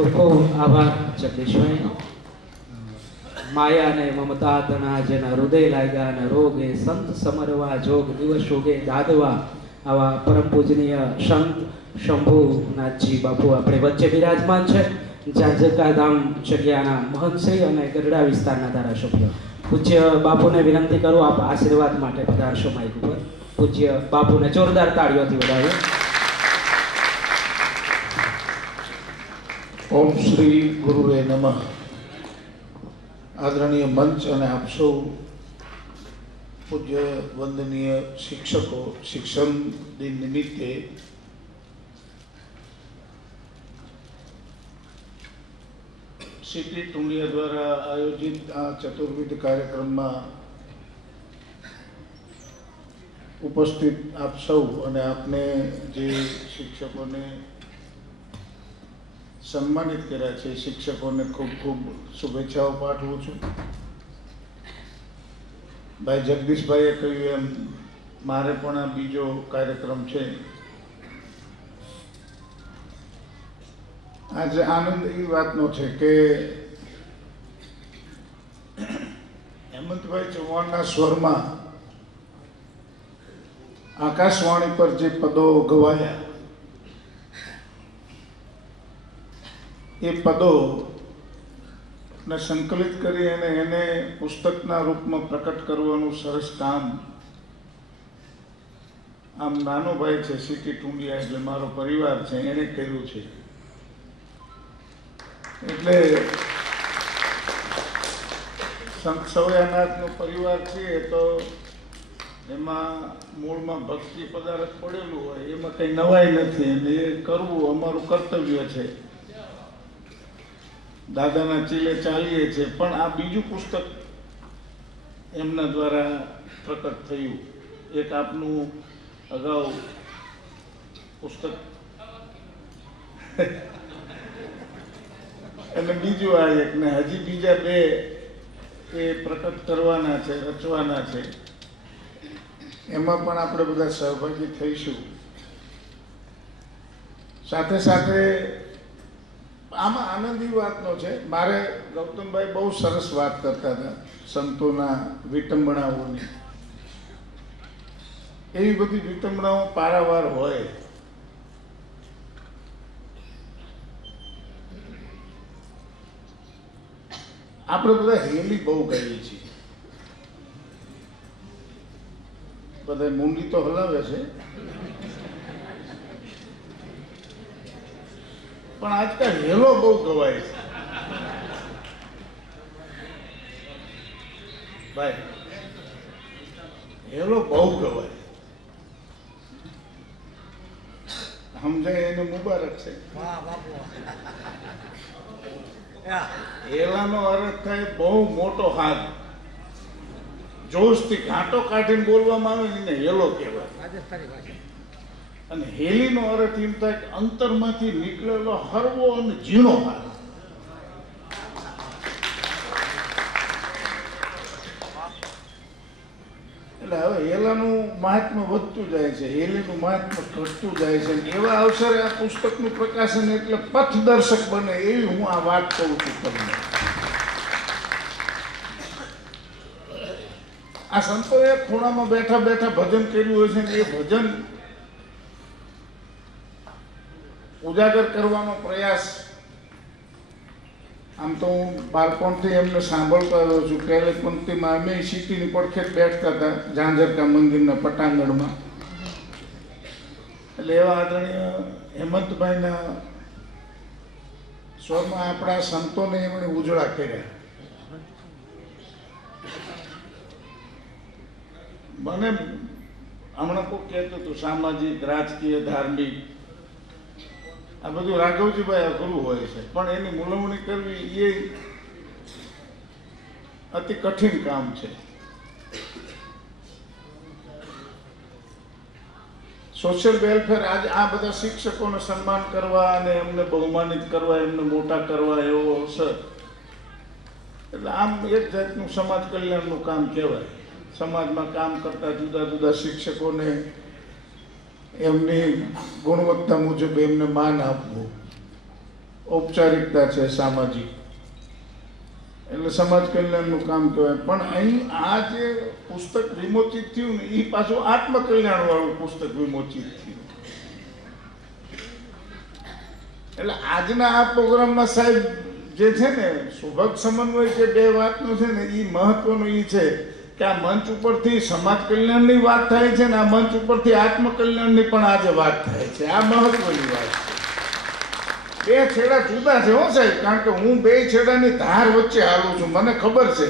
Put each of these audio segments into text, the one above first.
ખૂબ ખૂબ આભાર જગદીશભાઈ. માયા ને મમતા તના જેના હૃદય લાગ્યા અને રોગે સંત સમરવા જોગ દિવસ ઉગે દાદવા આવા પરમ પૂજનીય સંત શંભુનાથજી બાપુ આપણે વચ્ચે બિરાજમાન છે. જાજકા ધામ જગ્યાના મહંતશ્રી અને ગઢડા વિસ્તારના ધારાસભ્ય પૂજ્ય બાપુને વિનંતી કરું આપ આશીર્વાદ માટે પધારશો માઇક ઉપર. પૂજ્ય બાપુને જોરદાર તાળીઓથી વધાવીએ. ઓમ શ્રી ગુરુવે નમઃ. આદરણીય મંચ અને આપ સૌ પૂજ્ય વંદનીય શિક્ષકો, શિક્ષણ દિન નિમિત્તે સિટી ટુંડિયા દ્વારા આયોજિત આ ચતુર્વિધ કાર્યક્રમમાં ઉપસ્થિત આપ સૌ અને આપને જે શિક્ષકોને સન્માનિત કર્યા છે, શિક્ષકોને ખૂબ ખૂબ શુભેચ્છાઓ પાઠવું છું. ભાઈ જગદીશભાઈએ કહ્યું એમ મારે પણ આ બીજો કાર્યક્રમ છે. આજે આનંદ એ વાતનો છે કે હેમંતભાઈ ચૌહાણના સ્વરમાં આકાશવાણી પર જે પદો ગવાયા એ પદો ને સંકલિત કરી અને એને પુસ્તકના રૂપમાં પ્રકટ કરવાનું સરસ કામ આમ નાનો ભાઈ છે સિટી ટુંડિયા એટલે મારો પરિવાર છે એણે કર્યું છે. એટલે સંત સવયાનાથનો પરિવાર છે તો એમાં મૂળમાં ભક્તિ પદાર્થ પડેલું હોય એમાં કંઈ નવાઈ નથી અને એ કરવું અમારું કર્તવ્ય છે. દાદાના ચીલે ચાલીએ છે. પણ આ બીજું પુસ્તક એમના દ્વારા પ્રકટ થયું. એક આપનું અગાઉ પુસ્તક અને બીજું આ એક ને હજી બીજા બે એ પ્રકટ કરવાના છે, રચવાના છે. એમાં પણ આપણે બધા સહભાગી થઈશું. સાથે સાથે આમાં આનંદી વાતનો છે. મારે ગૌતમભાઈ બહુ સરસ વાત કરતા હતા સંતોના વિટંબણાઓની. એવી બધી વિટંબણાઓ પારાવાર હોય. આપણે બધા હેલી બહુ ગઈએ છીએ. બધા મુંડી તો હલાવે છે પણ આજકાલ હેલો બહુ ગવાય છે ભાઈ. હેલો બહુ ગવાય. સમજાય એને મુબારક છે. હેલાનો અર્થ થાય બહુ મોટો હાથ. જોશથી ઘાંટો કાઢીને બોલવામાં આવે ને હેલો કહેવાય. અને હેલીનો અર્થ એમ થાય કે અંતરમાંથી નીકળેલો હળવો અને ઝીણો હાથ. એટલે હવે હેલાનું મહાત્મ્ય વધતું જાય છે, હેલીનું મહાત્મ્ય ઘટતું જાય છે. એવા અવસરે આ પુસ્તકનું પ્રકાશન એટલે પથદર્શક બને એવી હું આ વાત કહું છું તમને. આ સંતોએ ખૂણામાં બેઠા બેઠા ભજન કર્યું હોય છે ને એ ભજન ઉજાગર કરવાનો પ્રયાસ આમ તો હું બાળપણથી એમને સાંભળતો આવ્યો છું. પહેલી પંક્તિમાં અમે સિટીની પડખે બેઠતા હતા ઝાંઝરકા મંદિરના પટાંગણમાં. એટલે એવા આદરણીય હેમંતભાઈના સ્વરમાં આપણા સંતોને એમણે ઉજળા કર્યા. મને હમણાં કોઈ કહેતું હતું સામાજિક, રાજકીય, ધાર્મિક આ બધું રાઘવજીભાઈ અઘરું હોય છે પણ એની મૂલવણી કરવી એ અતિ કઠિન કામ છે. સોશિયલ વેલફેર આજે આ બધા શિક્ષકોને સન્માન કરવા અને એમને બહુમાનિત કરવા, એમને મોટા કરવા એવો અવસર. એટલે આમ એક જાતનું સમાજ કલ્યાણનું કામ કહેવાય. સમાજમાં કામ કરતા જુદા જુદા શિક્ષકોને એમની ગુણવત્તા મુજબ એમને માન આપવું. ઔપચારિકતા છે સામાજિક, એટલે સમાજ કલ્યાણનું કામ કહેવાય. પણ અહીં આ જે પુસ્તક વિમોચિત થયું ને એ પાછું આત્મકલ્યાણ વાળું પુસ્તક વિમોચિત થયું. એટલે આજના આ પ્રોગ્રામમાં સાહેબ જે છે ને સુભગ સમન્વય છે બે વાતનું છે ને એ મહત્વનું એ છે કે આ મંચ ઉપરથી સમાજ કલ્યાણની વાત થાય છે ને આ મંચ ઉપરથી આત્મકલ્યાણની પણ આજે વાત થાય છે. આ મહત્વની વાત છે. બે છેડા જુદા છે હો સાહેબ, કારણ કે હું બે છેડાની ધાર વચ્ચે હાલું છું. મને ખબર છે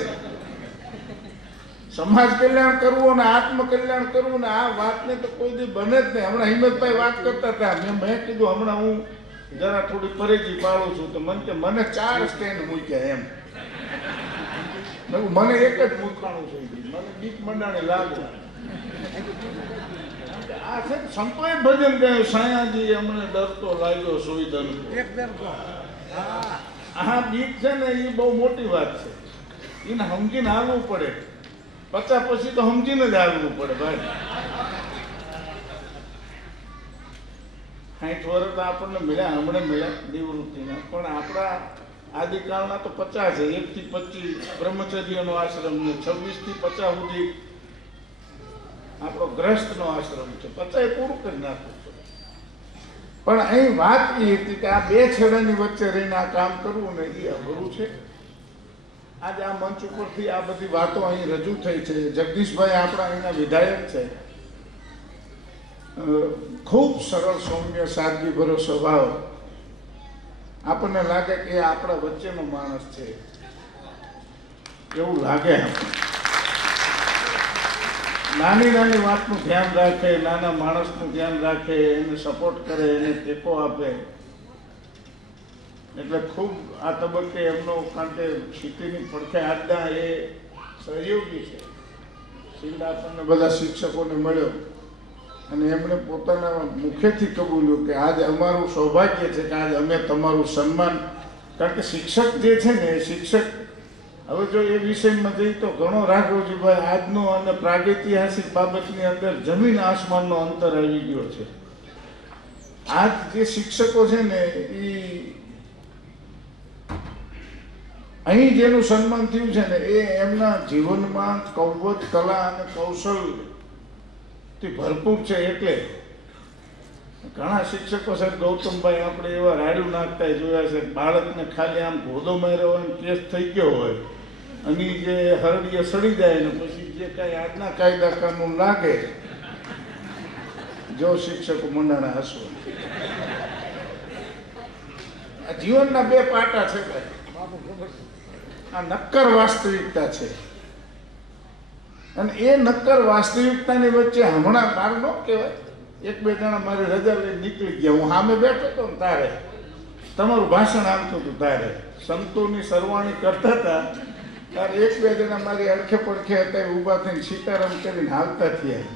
સમાજ કલ્યાણ કરવું અને આત્મકલ્યાણ કરવું ને આ વાતને તો કોઈ દી બને જ નહીં. હમણાં હિંમતભાઈ વાત કરતા હતા, મેં કીધું હમણાં હું જરા થોડી પરેજી પાડું છું તો મને 4 સ્ટેન્ડ મૂક્યા એમ. મને એક જ મૂકવાનું છે, મને બીક મંડાણી લાગુ. આ છે સંતોએ ભજન કહ્યું, સાયાજી અમને ડરતો લાગ્યો સુઈદન. આ બીક છે ને એ બહુ મોટી વાત છે, એને સમજીને હાલવું પડે. 50 પછી તો સમજીને જ હાલવું પડે ભાઈ. 60 વર્ષ તો આપણને મળ્યા, હમણાં મળ્યા નિવૃત્તિના, પણ આપણા આદિકાળના તો 50 છે. 1 થી 25 બ્રહ્મચર્યનો આશ્રમ ને 26 થી 50 સુધી આપણો ગ્રસ્તનો આશ્રમ છે. 50 પૂરું કરી નાખવું પડે. પણ અહીં વાત એ હતી કે આ બે છેડાની વચ્ચે રહીને આ કામ કરવું ને એ અઘરું છે. આજે આ મંચ ઉપરથી આ બધી વાતો અહીં રજૂ થઈ છે. જગદીશભાઈ આપણા અહીંના વિધાયક છે. ખૂબ સરળ સૌમ્ય સાદગીભરો સ્વભાવ. આપણને લાગે કે એ આપણા વચ્ચેનો માણસ છે એવું લાગે. નાની નાની વાતનું ધ્યાન રાખે, નાના માણસનું ધ્યાન રાખે, એને સપોર્ટ કરે, એને ટેકો આપે. એટલે ખૂબ આ તબક્કે એમનો, કારણ કે સિટીની પડખે આજના એ સહયોગી છે. સિંધ આપણને બધા શિક્ષકોને મળ્યો અને એમણે પોતાના મુખેથી કબૂલ્યું કે આજ અમારું સૌભાગ્ય છે કે આજ અમે તમારું સન્માન. કારણ કે શિક્ષક જે છે ને એ શિક્ષક, હવે જો એ વિષયમાં જઈએ તો ઘણો રાઘવજીભાઈ આજનો અને પ્રાગૈતિહાસિક બાબતની અંદર જમીન આસમાનનો અંતર આવી ગયો છે. આજ જે શિક્ષકો છે ને એ અહીં જેનું સન્માન થયું છે ને એ એમના જીવનમાં કૌવત કલા અને કૌશલ ભરપૂર છે. એટલે ઘણા શિક્ષકો સાહેબ, ગૌતમભાઈ આપણે એવા રાડ્યું નાખતા જોયા છે, બાળકને ખાલી આમ ભોદો માર્યો હોય કેસ થઈ ગયો હોય અને જે હરડીએ સડી જાય ને પછી જે કાંઈ આજના કાયદા કાનૂન લાગે જો શિક્ષકો મંડાણા હસવા. આ જીવનના બે પાટા છે ભાઈ. આ નક્કર વાસ્તવિકતા છે અને એ નક્કર વાસ્તવિકતાની વચ્ચે હમણાં બાર ન કહેવાય. 1-2 જણા મારી રજા લઈને નીકળી ગયા, હું સામે બેઠો હતો ને તારે તમારું ભાષણ આવતું હતું, તારે સંતોની સરવાણી કરતા હતા ત્યારે 1-2 જણા મારી અડખે પડખે હતા, ઊભા થઈને સીતારામ કરીને હાલતા થયા.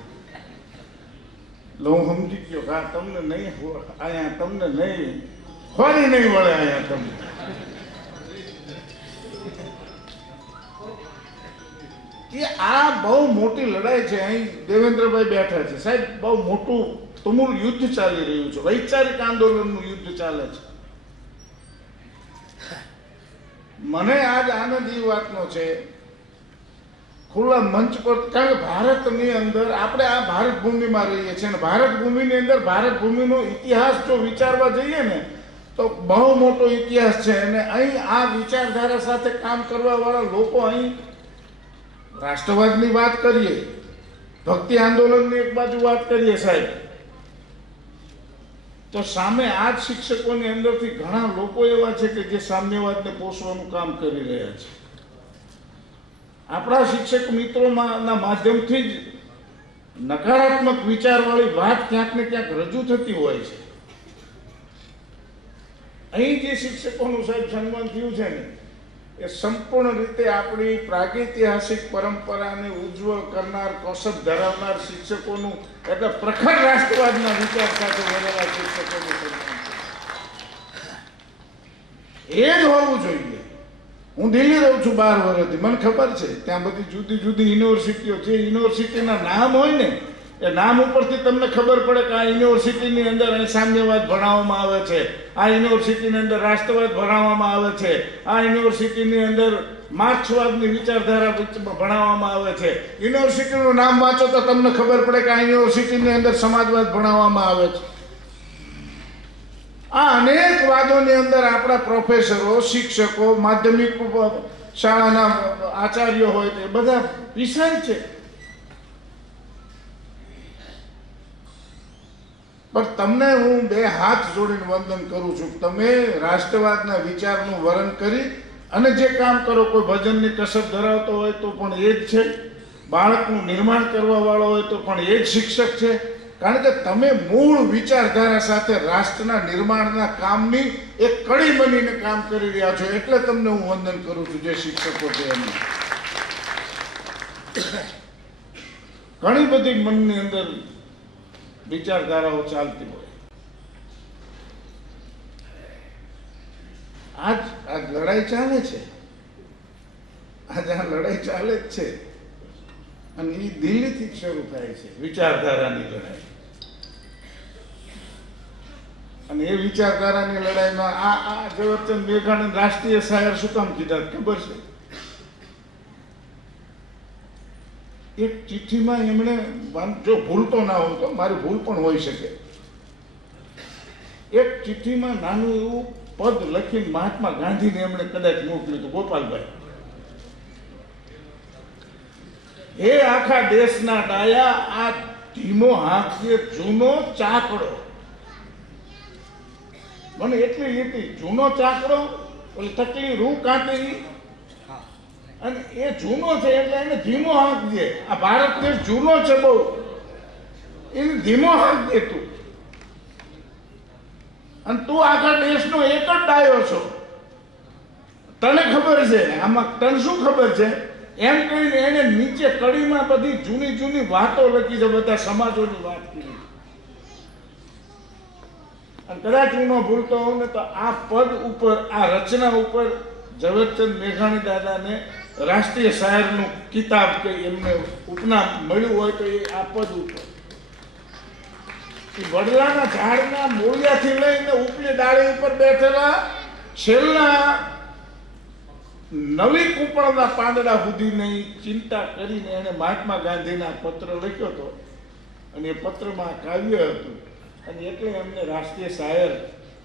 એટલે હું સમજી ગયો કે આ તમને નહીં, અહીંયા તમને નહીં ફરી નહીં વળે. અહીંયા તમને આ બહુ મોટી લડાઈ છે. અહીં દેવેન્દ્રભાઈ બેઠા છે સાહેબ, બહુ મોટું તુમુલ યુદ્ધ ચાલી રહ્યું છે, વૈચારિક આંદોલનનું યુદ્ધ ચાલે છે. મને આજ આનંદ એ વાતનો છે ખુલ્લા મંચ પર, કારણ કે ભારતની અંદર આપણે આ ભારત ભૂમિમાં રહીએ છીએ અને ભારત ભૂમિની અંદર ભારત ભૂમિનો ઇતિહાસ જો વિચારવા જઈએ ને તો બહુ મોટો ઇતિહાસ છે. અને અહીં આ વિચારધારા સાથે કામ કરવા વાળા લોકો, અહીં રાષ્ટ્રવાદની વાત કરીએ, ભક્તિ આંદોલનની એક બાજુ વાત કરીએ સાહેબ, તો સામે આ જ શિક્ષકોની અંદરથી ઘણા લોકો એવા છે કે જે સામ્યવાદને પોષવાનું કામ કરી રહ્યા છે. આપણા શિક્ષક મિત્રોના માધ્યમથી જ નકારાત્મક વિચારવાળી વાત ક્યાંક ને ક્યાંક રજૂ થતી હોય છે. અહીં જે શિક્ષકોનું સાહેબ સન્માન થયું છે ને એ સંપૂર્ણ રીતે આપણી પ્રાગૈતિહાસિક પરંપરાને ઉજ્જવળ કરનાર, કૌશલ ધરાવનાર શિક્ષકોનું, એટલે પ્રખર રાષ્ટ્રવાદના વિચાર સાથે ભરેલા શિક્ષકોનું સન્માન એ જ હોવું જોઈએ. હું દિલ્હી રહું છું 12 વર્ષથી, મને ખબર છે ત્યાં બધી જુદી જુદી યુનિવર્સિટીઓ, જે યુનિવર્સિટીના નામ હોય ને એ નામ ઉપરથી તમને ખબર પડે કે આ યુનિવર્સિટીની અંદર અહીં સામ્યવાદ ભણાવવામાં આવે છે, આ યુનિવર્સિટીની અંદર રાષ્ટ્રવાદ ભણાવવામાં આવે છે, આ યુનિવર્સિટીની અંદર માર્ક્સવાદની વિચારધારા ભણાવવામાં આવે છે. યુનિવર્સિટીનું નામ વાંચો તો તમને ખબર પડે કે આ યુનિવર્સિટીની અંદર સમાજવાદ ભણાવવામાં આવે છે. આ અનેક વાદોની અંદર આપણા પ્રોફેસરો, શિક્ષકો, માધ્યમિક શાળાના આચાર્યો હોય તે બધા વિષય છે. પણ તમને હું બે હાથ જોડીને વંદન કરું છું. તમે રાષ્ટ્રવાદના વિચારનું વરણ કરી અને જે કામ કરો, કોઈ ભજનની કસર ધરાવતો હોય તો પણ એ જ છે, બાળકનું નિર્માણ કરવા વાળો હોય તો પણ એ જ શિક્ષક છે. કારણ કે તમે મૂળ વિચારધારા સાથે રાષ્ટ્રના નિર્માણના કામની એક કડી બનીને કામ કરી રહ્યા છો. એટલે તમને હું વંદન કરું છું જે શિક્ષકો છે એમને. ઘણી બધી મનની અંદર વિચારધારાઓ ચાલતી હોય. આજ લડાઈ ચાલે છે, આજ આ લડાઈ ચાલે જ છે. અને એ દિલ્હીથી જ શરૂ થાય છે, વિચારધારાની લડાઈ. અને એ વિચારધારાની લડાઈમાં આ ઝવેરચંદ મેઘાણી રાષ્ટ્રીય શાયર શું કામ કીધા ખબર છે? એક ચિઠ્ઠીમાં એમણે, જો ભૂલતો ના હોય તો મારી ભૂલ પણ હોઈ શકે, એક ચિઠ્ઠીમાં નાનું એવું પદ લખીને મહાત્મા ગાંધીને એમણે કદાચ મોકલ્યું હતું. ગોપાલભાઈ, હે આખા દેશના ડાયા, આ ધીમો હાથીએ જૂનો ચાકડો, મને એટલી લીટી, જૂનો ચાકડો, ઓલી તકલી રૂ કાંટી, અને એ જૂનો છે એટલે એને ધીમો હાથ દે. આ ભારત દેશ જૂનો છે બહુ, એને ધીમો હાથ દે તું. અને તું આખા દેશનો એક જ ડાયો છો, તને ખબર છે આમાં, તને શું ખબર છે? એમ કહીને એને નીચે કડીમાં બધી જૂની જૂની વાતો લખી છે, બધા સમાજોની વાત કરી. અને કદાચ હું ન ભૂલતો હોઉં ને તો આ પદ ઉપર, આ રચના ઉપર ઝવેરચંદ મેઘાણી દાદાને રાષ્ટ્રીય શાયરનું કિતાબ કે એમને ઉપનામ મળ્યું હોય તો એ આ પદ ઉપર. વડલાના ઝાડના મૂળિયાથી લઈને ઉપલી ડાળી ઉપર બેઠેલા છેલ્લા નવી કૂપળના પાંદડા સુધીની ચિંતા કરીને એને મહાત્મા ગાંધીના પત્ર લખ્યો હતો. અને એ પત્રમાં કાવ્ય હતું. અને એટલે એમને રાષ્ટ્રીય શાયર,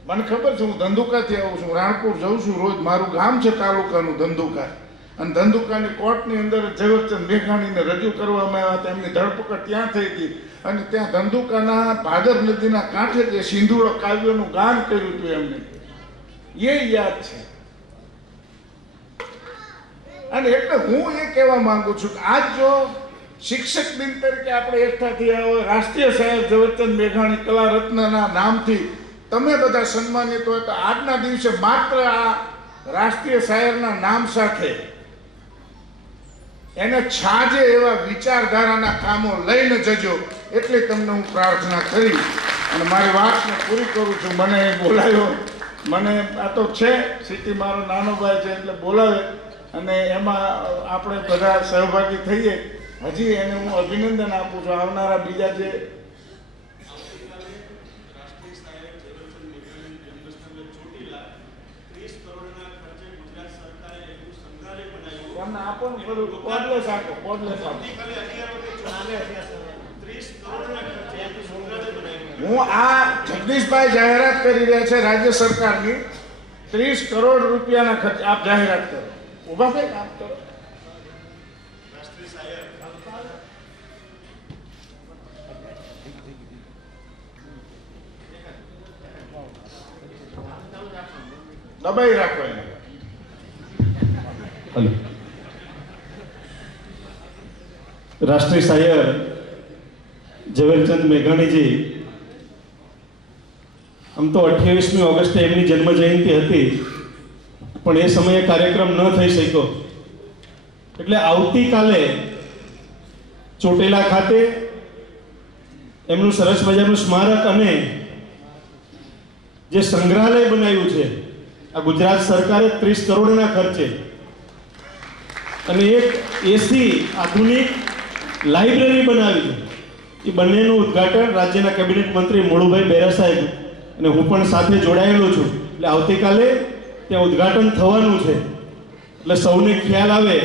મને ખબર છે, હું ધંધુકાથી આવું છું, રાણપુર જઉં છું રોજ, મારું ગામ છે તાલુકાનું ધંધુકા. અને ધંધુકાની કોર્ટની અંદર ઝવેરચંદ મેઘાણીને રજૂ કરવામાં આવ્યા હતા. એમની ધરપકડ ત્યાં થઈ હતી. અને ત્યાં ધંધુકાના ભાદર નદીના કાંઠે જે સિંધુડો કાવ્યનું ગાન કર્યું હતું એમને, એ યાદ છે. અને એટલે હું એ કહેવા માંગુ છું કે આજ જો શિક્ષક દિન તરીકે આપણે એકઠા થયા હોય, રાષ્ટ્રીય શાયર ઝવેરચંદ મેઘાણી કલા રત્નના નામથી તમે બધા સન્માનિત હોય, તો આજના દિવસે માત્ર આ રાષ્ટ્રીય શાયરના નામ સાથે એને છાજે એવા વિચારધારાના કામો લઈને જજો, એટલે તમને હું પ્રાર્થના કરી અને મારી વાતને પૂરી કરું છું. મને બોલાયો, મને આ તો છે સિટી, મારો નાનો ભાઈ છે એટલે બોલાવે, અને એમાં આપણે બધા સહભાગી થઈએ. હજી એને હું અભિનંદન આપું છું. આવનારા બીજા જે એમને આપો ને બધું કોડલેસ આપો, કોડલેસ આપો. હું આ જગદીશભાઈ જાહેરાત કરી રહ્યા છે રાજ્ય સરકારની, 30 કરોડ રૂપિયાના ખર્ચ. આપ જાહેરાત કરો, ઉભા થઈ કામ કરો. દબાઈ રાખો એને. હલો, રાષ્ટ્રીય શાયર ઝવેરચંદ મેઘાણીજી, આમ તો 28મી ઓગસ્ટે એમની જન્મ જયંતિ હતી, પણ એ સમયે કાર્યક્રમ ન થઈ શક્યો. એટલે આવતીકાલે ચોટીલા ખાતે એમનું સરસ મજાનું સ્મારક અને જે સંગ્રહાલય બનાવ્યું છે, આ ગુજરાત સરકારે 30 કરોડના ખર્ચે, અને એક એસી આધુનિક લાઇબ્રેરી બનાવી છે. એ બંનેનું ઉદ્ઘાટન રાજ્યના કેબિનેટ મંત્રી મુળુભાઈ બેરા સાહેબ અને હું પણ સાથે જોડાયેલો છું. એટલે આવતીકાલે ત્યાં ઉદ્ઘાટન થવાનું છે. એટલે સૌને ખ્યાલ આવે,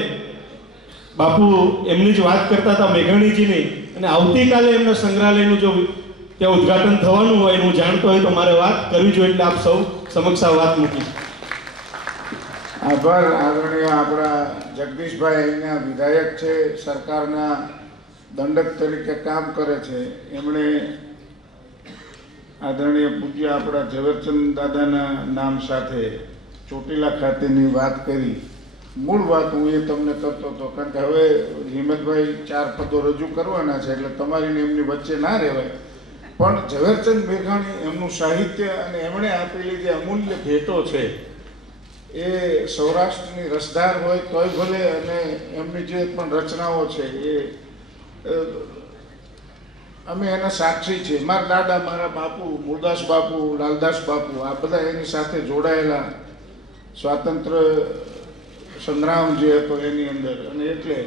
બાપુ એમની જ વાત કરતા હતા મેઘાણીજીની, અને આવતીકાલે એમના સંગ્રહાલયનું જો ત્યાં ઉદ્ઘાટન થવાનું હોય હું જાણતો હોય તો મારે વાત કરવી જોઈએ. એટલે આપ સૌ સમક્ષ આ વાત મૂકી. આભાર. આદરણીય આપણા જગદીશભાઈ અહીંના વિધાયક છે, સરકારના દંડક તરીકે કામ કરે છે. એમણે આદરણીય પૂજ્ય આપણા ઝવેરચંદ દાદાના નામ સાથે ચોટીલા ખાતેની વાત કરી. મૂળ વાત હું એ તમને કરતો હતો, કારણ કે હવે હિંમતભાઈ 4 પદો રજૂ કરવાના છે એટલે તમારી ને એમની વચ્ચે ના રહેવાય. પણ ઝવેરચંદ મેઘાણી એમનું સાહિત્ય અને એમણે આપેલી જે અમૂલ્ય ભેટો છે એ સૌરાષ્ટ્રની રસધાર હોય તોય ભલે, અને એમની જે પણ રચનાઓ છે એ અમે એના સાક્ષી છીએ. મારા દાદા, મારા બાપુ, મૂળદાસ બાપુ, લાલદાસ બાપુ, આ બધા એની સાથે જોડાયેલા. સ્વાતંત્ર્ય સંગ્રામ જે હતો એની અંદર, અને એટલે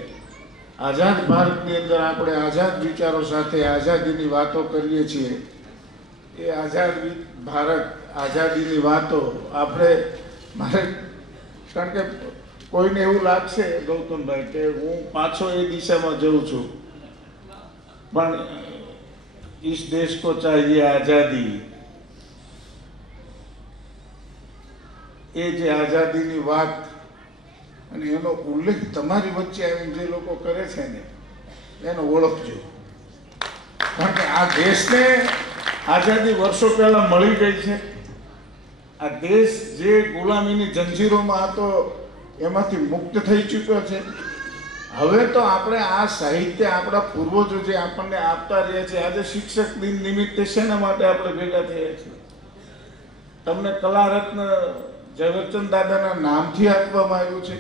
આઝાદ ભારતની અંદર આપણે આઝાદ વિચારો સાથે આઝાદીની વાતો કરીએ છીએ. એ આઝાદ ભારત, આઝાદીની વાતો આપણે મારે, કારણ કે કોઈને એવું લાગશે ગૌતમભાઈ કે હું પાછો એ દિશામાં જઉં છું, પણ इस देश को चाहिए आज़ादी, એ જે આઝાદીની વાત અને એનો ઉલ્લેખ તમારી વચ્ચે આવીને જે લોકો કરે છે ને એને ઓળખજો. કારણ કે આ દેશને આઝાદી વર્ષો પહેલા મળી ગઈ છે. આ દેશ જે ગુલામીની જંજીરોમાં હતો એમાંથી મુક્ત થઈ ચૂક્યો છે. હવે તો આપણે આ સાહિત્ય આપણા પૂર્વજો જે આપણને આપતા રહ્યા છે, આજે શિક્ષક દિન નિમિત્તે શેના માટે આપણે ભેગા થયા છીએ? તમને કલારત્ન ઝવેરચંદ દાદાના નામથી આપવામાં આવ્યું છે,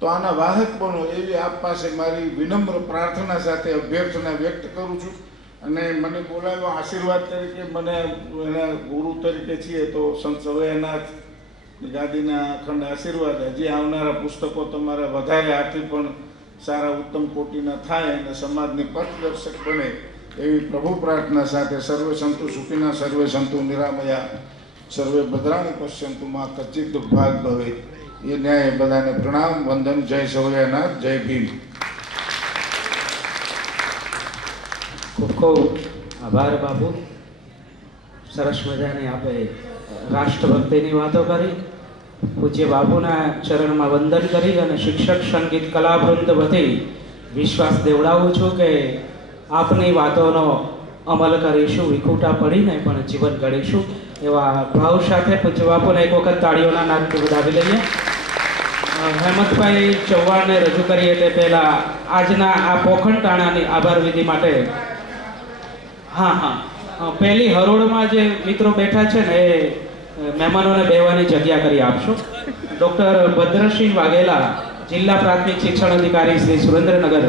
તો આના વાહક બનો એવી આપ પાસે મારી વિનમ્ર પ્રાર્થના સાથે અભ્યર્થના વ્યક્ત કરું છું. અને મને બોલાવ્યો આશીર્વાદ તરીકે, મને એના ગુરુ તરીકે છીએ તો સંત સવૈયાનાથ ગાદીના અખંડ આશીર્વાદ. હજી આવનારા પુસ્તકો તમારા વધારે આથી પણ સારા ઉત્તમ કોટીના થાય અને સમાજની પથદર્શક બને એવી પ્રભુ પ્રાર્થના સાથે સર્વે સંતુ સુખીના, સર્વે સંતુ નિરામયા, સર્વે ભદ્રાણી પશ્યંતુ માં કચ્ચિત દુર્ભાગ ભવે. એ ન્યાય બધાને પ્રણામ, વંદન. જય સવૈયાનાથ, જય ભીમ. ખૂબ ખૂબ આભાર બાપુ. સરસ મજાની આપણે રાષ્ટ્રભક્તિની વાતો કરી, પૂજ્ય બાપુના ચરણમાં વંદન કરી અને શિક્ષક સંગીત કલાવૃંદ વતી વિશ્વાસ દેવડાવું છું કે આપની વાતોનો અમલ કરીશું, વિખૂટા પડીને પણ જીવન ઘડીશું. એવા ભાવ સાથે પૂજ્ય બાપુને એક વખત તાળીઓના નાદથી વધાવી લઈએ. હેમંતભાઈ ચૌહાણને રજૂ કરીએ તે પહેલાં આજના આ પોખંટાણાની આભાર વિધિ માટે પહેલી હરોળમાં જે મિત્રો બેઠા છે ને એ મહેમાનોને બેહવાની જગ્યા કરી આપશો. ડૉક્ટર ભદ્રસિંહ વાઘેલા, જિલ્લા પ્રાથમિક શિક્ષણ અધિકારી શ્રી સુરેન્દ્રનગર,